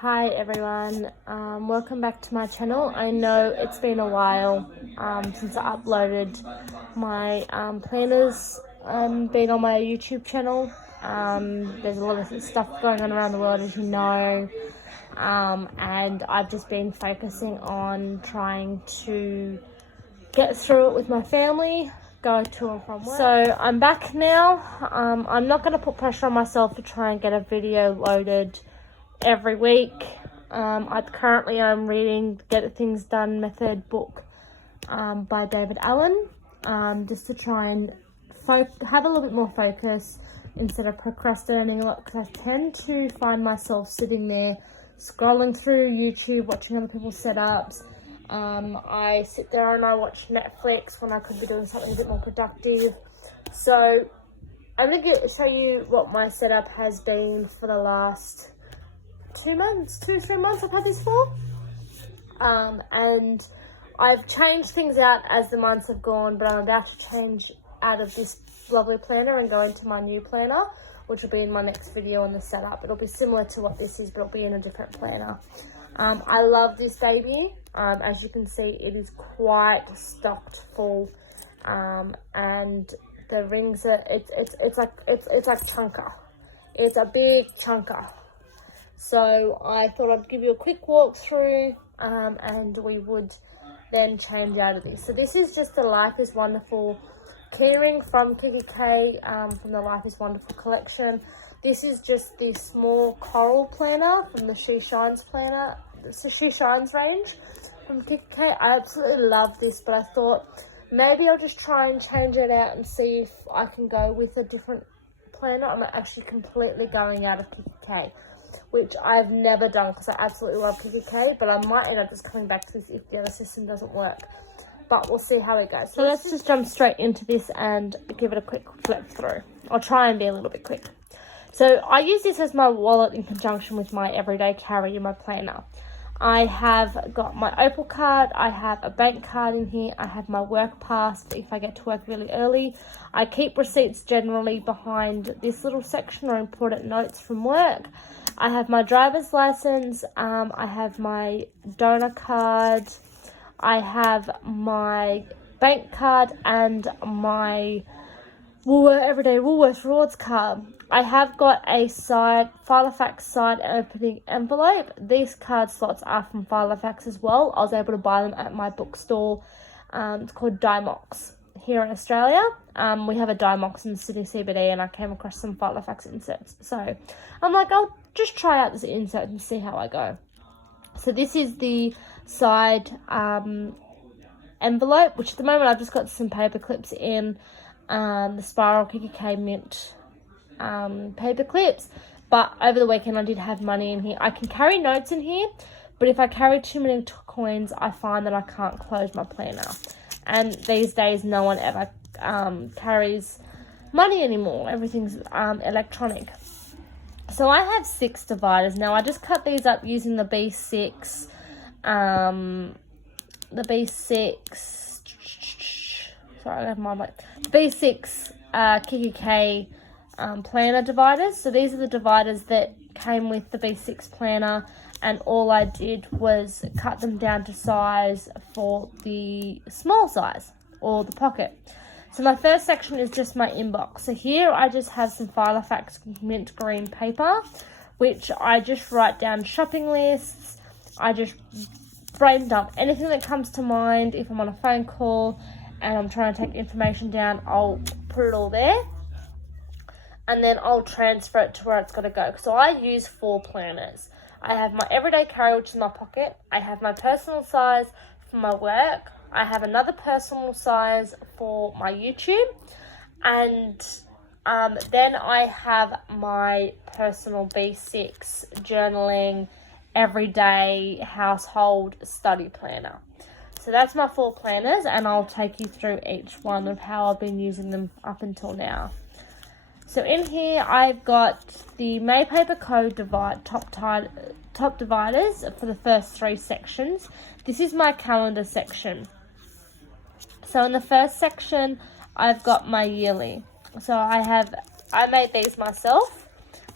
Hi everyone, welcome back to my channel. I know it's been a while since I uploaded my planners, been on my YouTube channel. There's a lot of stuff going on around the world, as you know, and I've just been focusing on trying to get through it with my family, go to and from work. So I'm back now. I'm not going to put pressure on myself to try and get a video loaded every week. I'm reading Get Things Done Method book by David Allen, just to try and have a little bit more focus instead of procrastinating a lot, because I tend to find myself sitting there scrolling through YouTube, watching other people's setups. I sit there and I watch Netflix when I could be doing something a bit more productive. So I'm going to show you what my setup has been for the last 3 months I've had this for. And I've changed things out as the months have gone, but I'm about to change out of this lovely planner and go into my new planner, which will be in my next video on the setup. It'll be similar to what this is, but it'll be in a different planner. I love this baby. As you can see, it is quite stocked full, and the rings are it's like chunker. It's a big chunker. So I thought I'd give you a quick walkthrough, and we would then change out of this. So this is just the Life is Wonderful keyring from Kiki K, from the Life is Wonderful collection. This is just the small coral planner from the She Shines planner, the She Shines range from Kiki K. I absolutely love this, but I thought maybe I'll just try and change it out and see if I can go with a different planner. I'm actually completely going out of Kiki K, which I've never done because I absolutely love Kiki K, but I might end up just coming back to this if the other system doesn't work. But we'll see how it goes. So let's just jump straight into this and give it a quick flip through. I'll try and be a little bit quick. So I use this as my wallet in conjunction with my everyday carry in my planner. I have got my Opal card, I have a bank card in here, I have my work pass if I get to work really early. I keep receipts generally behind this little section, or important notes from work. I have my driver's license, I have my donor card, I have my bank card, and my everyday Woolworths rewards card. I have got a Filofax side opening envelope. These card slots are from Filofax as well. I was able to buy them at my bookstore. It's called Dymox here in Australia. We have a Dymox in the Sydney CBD, and I came across some Filofax inserts. So I'm like, I'll just try out this insert and see how I go. So this is the side envelope, which at the moment I've just got some paper clips in, the Spiral Kiki K Mint paper clips, but over the weekend I did have money in here. I can carry notes in here, but if I carry too many coins, I find that I can't close my planner, and these days no one ever carries money anymore. Everything's electronic. So I have 6 dividers. Now I just cut these up using the B6 sorry, I have my mic. B6 Kiki K planner dividers. So these are the dividers that came with the B6 planner, and all I did was cut them down to size for the small size, or the pocket. So my first section is just my inbox. So here I just have some Filofax mint green paper, which I just write down shopping lists. I just brain dump anything that comes to mind. If I'm on a phone call and I'm trying to take information down, I'll put it all there, and then I'll transfer it to where it's got to go. So I use 4 planners. I have my everyday carry, which is my pocket. I have my personal size for my work. I have another personal size for my YouTube. And then I have my personal B6 journaling, everyday household study planner. So that's my 4 planners, and I'll take you through each one of how I've been using them up until now. So in here I've got the Maypaper Co. top dividers for the first 3 sections. This is my calendar section. So in the first section I've got my yearly. So I made these myself.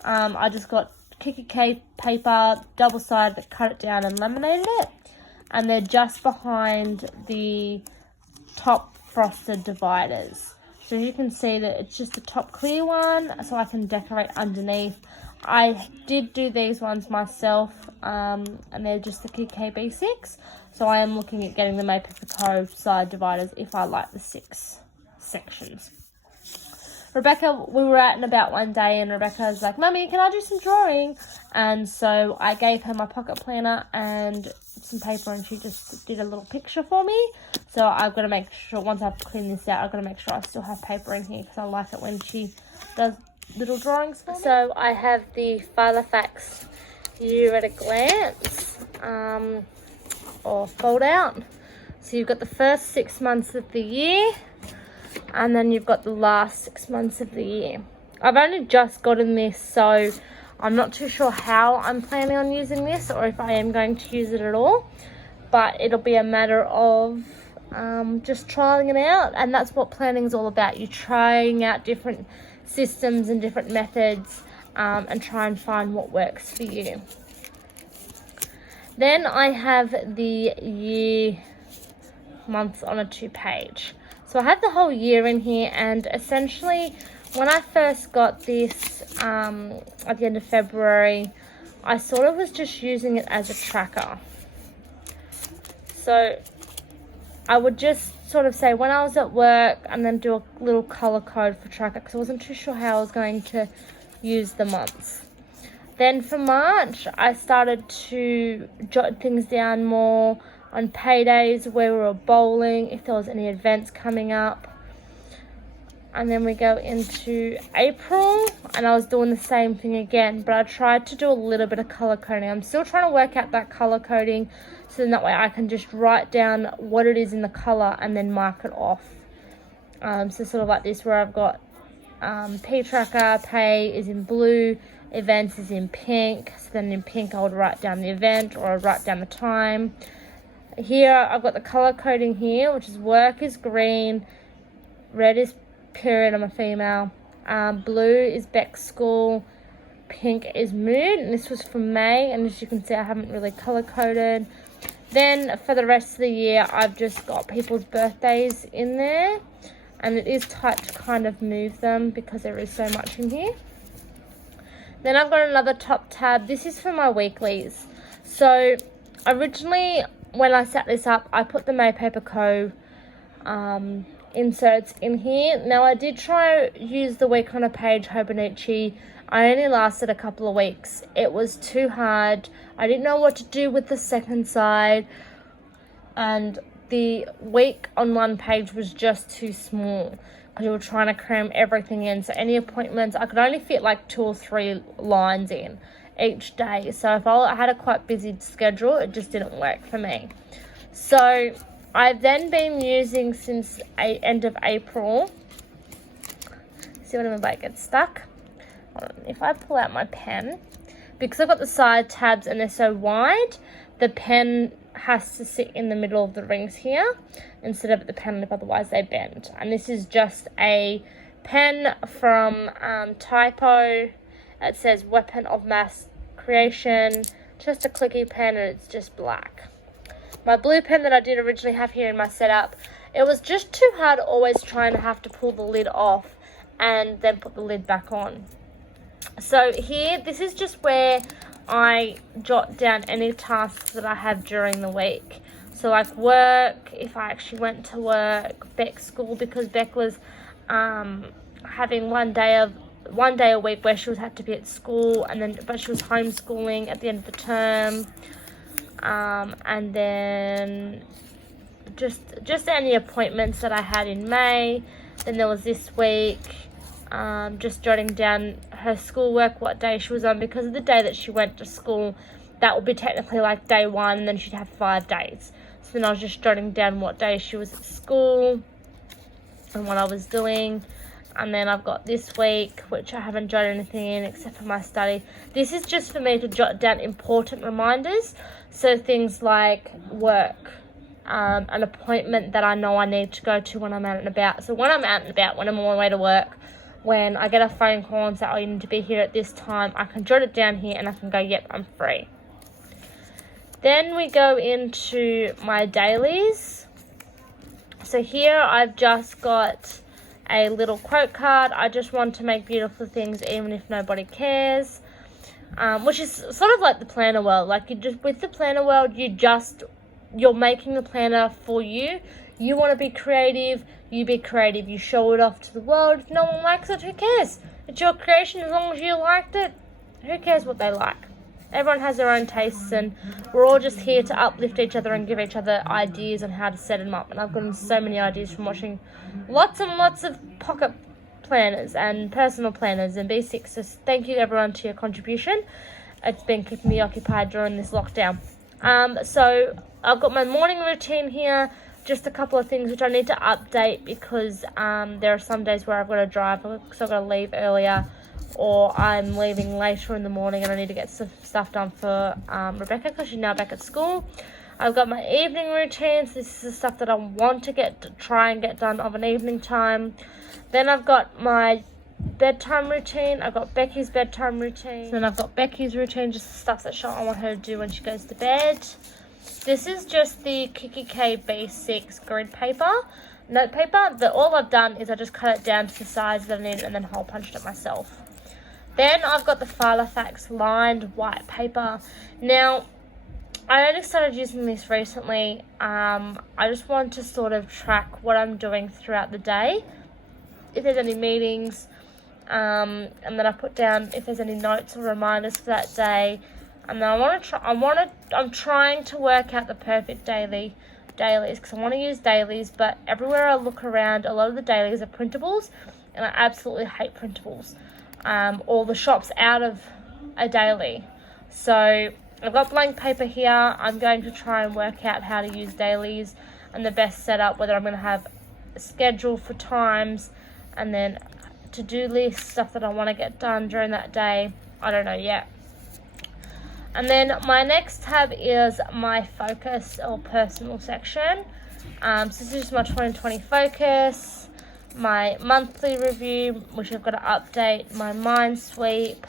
I just got KK paper, double-sided, cut it down and laminated it. And they're just behind the top frosted dividers. So you can see that it's just the top clear one, so I can decorate underneath. I did do these ones myself, and they're just the KK B6. So I am looking at getting the Maple Co side dividers if I like the 6 sections. Rebecca, we were out and about one day, and Rebecca was like, "Mummy, can I do some drawing?" And so I gave her my pocket planner and some paper, and she just did a little picture for me. So I've got to make sure, once I've cleaned this out, I've got to make sure I still have paper in here, because I like it when she does little drawings for me. So I have the Filofax Year at a Glance, or fold out. So you've got the first 6 months of the year, and then you've got the last 6 months of the year. I've only just gotten this, so I'm not too sure how I'm planning on using this, or if I am going to use it at all. But it'll be a matter of just trialing it out, and that's what planning is all about. You're trying out different systems and different methods, and try and find what works for you. Then I have the year months on a 2-page. So I have the whole year in here, and essentially when I first got this at the end of February, I sort of was just using it as a tracker. So I would just sort of say when I was at work, and then do a little color code for tracker, because I wasn't too sure how I was going to use the months. Then for March, I started to jot things down more on paydays, where we were bowling, if there was any events coming up. And then we go into April, and I was doing the same thing again, but I tried to do a little bit of color coding. I'm still trying to work out that color coding, so then that way I can just write down what it is in the color and then mark it off. So sort of like this, where I've got P tracker, pay is in blue, events is in pink. So then in pink I would write down the event, or I'd write down the time. Here I've got the color coding here, which is work is green, red is period, I'm a female, blue is Beck's school, pink is mood, and this was from May, and as you can see I haven't really color coded. Then for the rest of the year I've just got people's birthdays in there, and it is tight to kind of move them because there is so much in here. Then I've got another top tab. This is for my weeklies. So originally when I set this up, I put the Maypaper Co inserts in here. Now I did try use the week on a page Hobonichi. I only lasted a couple of weeks. It was too hard. I didn't know what to do with the second side, and the week on one page was just too small, because you were trying to cram everything in. So any appointments, I could only fit like 2 or 3 lines in each day. So if I had a quite busy schedule, it just didn't work for me. So I've then been using since end of April. See what I mean by it gets stuck? If I pull out my pen, because I've got the side tabs and they're so wide, the pen has to sit in the middle of the rings here instead of at the pen lip, otherwise they bend. And this is just a pen from Typo. It says Weapon of Mass Creation, just a clicky pen, and it's just black. My blue pen that I did originally have here in my setup, it was just too hard always trying to have to pull the lid off and then put the lid back on. So here, this is just where I jot down any tasks that I have during the week. So like work, if I actually went to work, Beck's school, because Beck was having one day a week where she would have to be at school, but she was homeschooling at the end of the term. And then just any appointments that I had in May. Then there was this week, just jotting down her schoolwork, what day she was on, because of the day that she went to school, that would be technically like day 1, and then she'd have 5 days. So then I was just jotting down what day she was at school and what I was doing. And then I've got this week, which I haven't jotted anything in except for my study. This is just for me to jot down important reminders. So things like work, an appointment that I know I need to go to when I'm out and about. So when I'm out and about, when I'm on my way to work, when I get a phone call and say, oh, you need to be here at this time, I can jot it down here and I can go, yep, I'm free. Then we go into my dailies. So here I've just got a little quote card. I just want to make beautiful things even if nobody cares. Which is sort of like the planner world. Like, you just, with the planner world, you're making the planner for you. You want to be creative, you be creative. You show it off to the world. If no one likes it, who cares? It's your creation. As long as you liked it, who cares what they like? Everyone has their own tastes, and we're all just here to uplift each other and give each other ideas on how to set them up. And I've gotten so many ideas from watching lots and lots of pocket planners and personal planners and B6. So thank you everyone to your contribution. It's been keeping me occupied during this lockdown. So I've got my morning routine here. Just a couple of things which I need to update because there are some days where I've got to drive, so I've got to leave earlier, or I'm leaving later in the morning and I need to get stuff done for Rebecca because she's now back at school. I've got my evening routines. This is the stuff that I want to try and get done of an evening time. Then I've got my bedtime routine. I've got Becky's bedtime routine. Then I've got Becky's routine, just the stuff that I want her to do when she goes to bed. This is just the Kikki K B6 grid paper, note paper. All I've done is I just cut it down to the size that I need and then hole punched it myself. Then I've got the Filofax lined white paper. Now, I only started using this recently. I just want to sort of track what I'm doing throughout the day, if there's any meetings, and then I put down if there's any notes or reminders for that day. And then I'm trying to work out the perfect dailies because I want to use dailies, but everywhere I look around, a lot of the dailies are printables, and I absolutely hate printables. Or the shop's out of a daily. So I've got blank paper here. I'm going to try and work out how to use dailies and the best setup, whether I'm going to have a schedule for times and then to-do list, stuff that I want to get done during that day. I don't know yet. And then my next tab is my focus or personal section. So this is my 2020 focus, my monthly review, which I've got to update, my mind sweep,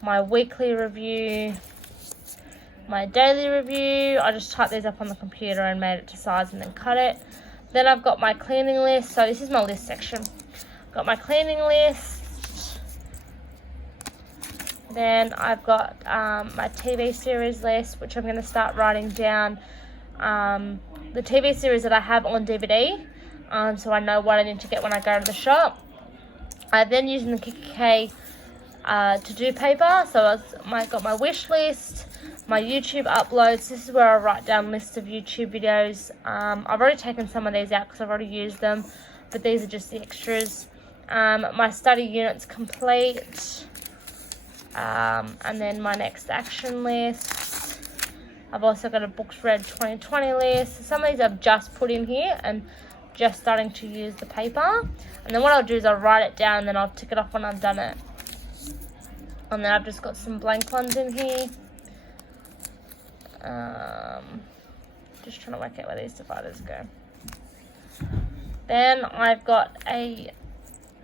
my weekly review, my daily review. I just typed these up on the computer and made it to size and then cut it. Then I've got my cleaning list. So this is my list section. Got my cleaning list. Then I've got my TV series list, which I'm going to start writing down the TV series that I have on DVD, so I know what I need to get when I go to the shop. I'm then using the Kikki K to-do paper, so I've got my wish list, my YouTube uploads. This is where I write down lists of YouTube videos. I've already taken some of these out because I've already used them, but these are just the extras. My study units complete. And then my next action list. I've also got a books read 2020 list. Some of these I've just put in here and just starting to use the paper. And then what I'll do is I'll write it down and then I'll tick it off when I've done it. And then I've just got some blank ones in here. Just trying to work out where these dividers go. Then I've got a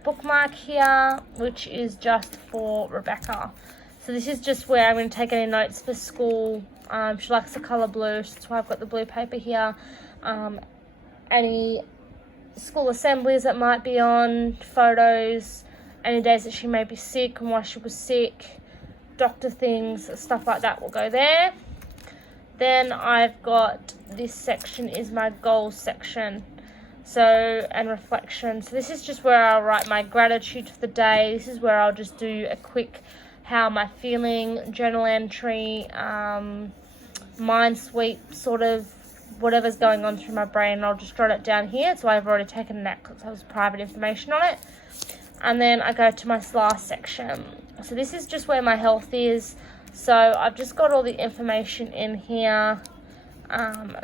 bookmark here, which is just for Rebecca. So this is just where I'm going to take any notes for school. She likes the colour blue, so that's why I've got the blue paper here. Any school assemblies that might be on, photos, any days that she may be sick and why she was sick, doctor things, stuff like that will go there. Then I've got this section is my goals section. And reflection. So this is just where I'll write my gratitude for the day. This is where I'll just do a quick how am I feeling journal entry, mind sweep, sort of whatever's going on through my brain. I'll just jot it down here. So I've already taken it out because there's private information on it. And then I go to my last section. So this is just where my health is. So I've just got all the information in here.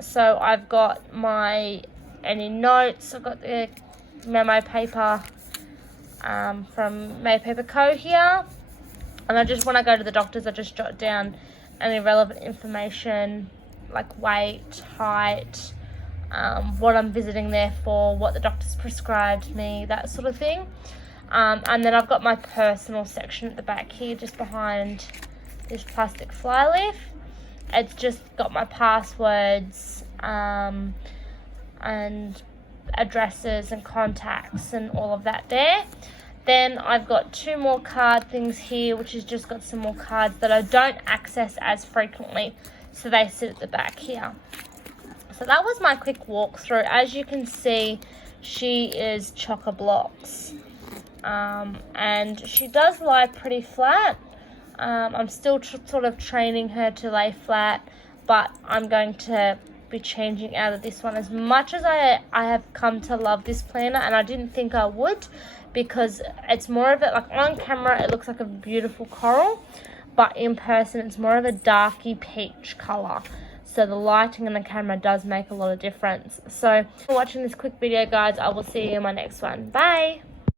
So I've got any notes. I've got the memo paper from May Paper Co. here. And when I go to the doctors, I just jot down any relevant information like weight, height, what I'm visiting there for, what the doctor's prescribed me, that sort of thing. And then I've got my personal section at the back here, just behind this plastic fly leaf. It's just got my passwords and addresses and contacts and all of that there. Then I've got 2 more card things here, which has just got some more cards that I don't access as frequently, so they sit at the back here. So that was my quick walkthrough. As you can see, she is chock-a-blocks, and she does lie pretty flat. I'm still sort of training her to lay flat, but I'm going to be changing out of this one. As much as I have come to love this planner, and I didn't think I would, because it's more of it, like on camera it looks like a beautiful coral, but in person it's more of a darky peach color. So the lighting on the camera does make a lot of difference. So for watching this quick video, guys, I will see you in my next one. Bye.